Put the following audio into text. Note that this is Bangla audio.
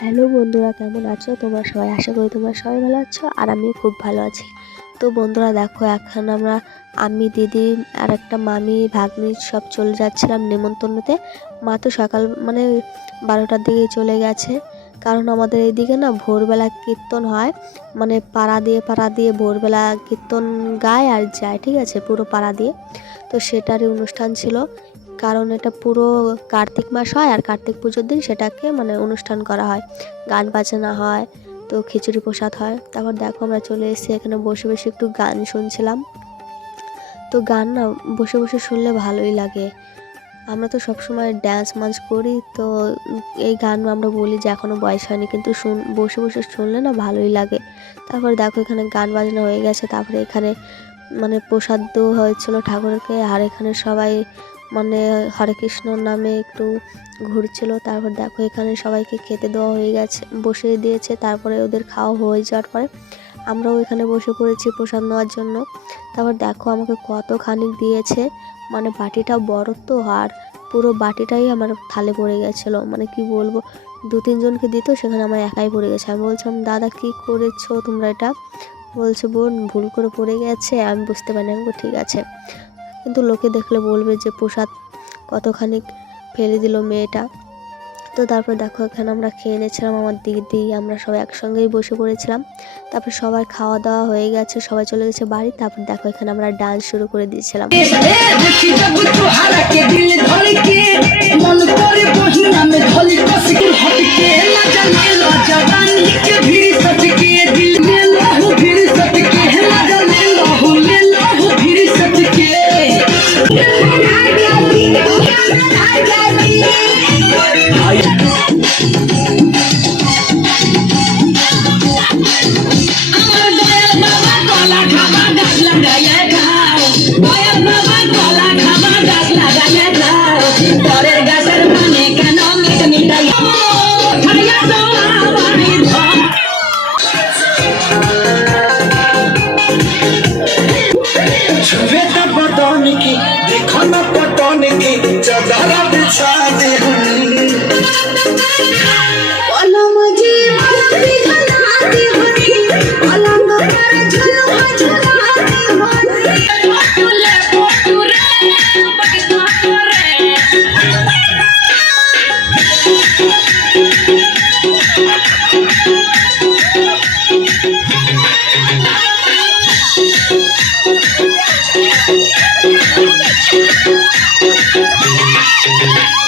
হ্যালো বন্ধুরা, কেমন আছো? তোমরা সবাই আশা করি তোমরা সবাই ভালো আছো আর আমিও খুব ভালো আছি। তো বন্ধুরা, দেখো, এখন আমরা, আমি, দিদি আর একটা মামি, ভাগ্নি সব চলে যাচ্ছিলাম নেমন্তন্নতে। মা তো সকাল মানে বারোটার দিকে চলে গেছে। কারণ আমাদের এইদিকে না ভোরবেলা কীর্তন হয় মানে পাড়া দিয়ে পাড়া দিয়ে ভোরবেলা কীর্তন গায় আর যায়, ঠিক আছে, পুরো পাড়া দিয়ে। তো সেটারই অনুষ্ঠান ছিল, কারণ এটা পুরো কার্তিক মাস হয় আর কার্তিক পুজোর দিন সেটাকে মানে অনুষ্ঠান করা হয়। গান বাজনা হয়, তো খিচুড়ি প্রসাদ হয়। তারপর দেখো আমরা চলে এসেছি, এখানে বসে বসে একটু গান শুনছিলাম। তো গান না বসে বসে শুনলে ভালোই লাগে। আমরা তো সবসময় ড্যান্স মান্স করি, তো এই গান আমরা বলি যে এখনও বয়স হয়নি, কিন্তু শুন, বসে বসে শুনলে না ভালোই লাগে। তারপর দেখো এখানে গান বাজনা হয়ে গেছে, তারপরে এখানে মানে প্রসাদ দেওয়া হয়েছিল ঠাকুরকে, আর এখানে সবাই মানে হরে কৃষ্ণ নামে একটু ঘুরছিল, তারপর দেখো এখানে সবাইকে খেতে দেওয়া হয়ে গেছে বসিয়ে দিয়েছে, তারপরে ওদের খাওয়া হয়ে যাওয়ার পরে আমরাও এখানে বসে পড়েছি প্রসাদ নেওয়ার জন্য। তারপর দেখো আমাকে কত খানিক দিয়েছে মানে বাটিটা বড় তো, আর পুরো বাটিটাই আমার থালে পড়ে গেছিল মানে কি বলব দু তিনজনকে দিত সেখানে আমার একাই পড়ে গেছে আমি বলছিলাম দাদা কি করেছ তোমরা এটা বলছে বোন ভুল করে পড়ে গেছে আমি বুঝতে পারিনি আমি ঠিক আছে কিন্তু লোকে দেখলে বলবে যে প্রসাদ কতখানি ফেলে দিল মেয়েটা তো তারপর দেখো এখানে আমরা খেয়ে নিয়েছিলাম আমার দিদি আমরা সবাই একসঙ্গেই বসে পড়েছিলাম তারপর সবার খাওয়া দাওয়া হয়ে গেছে সবাই চলে গেছে বাড়ি তারপর দেখো এখানে আমরা ডান্স শুরু করে দিয়েছিলাম পরের গাছের পানে কেন মিট মিটাই? শ্বেতা পটন কি? দেখো না পটন কি? চাদরা বিছাই Thank you.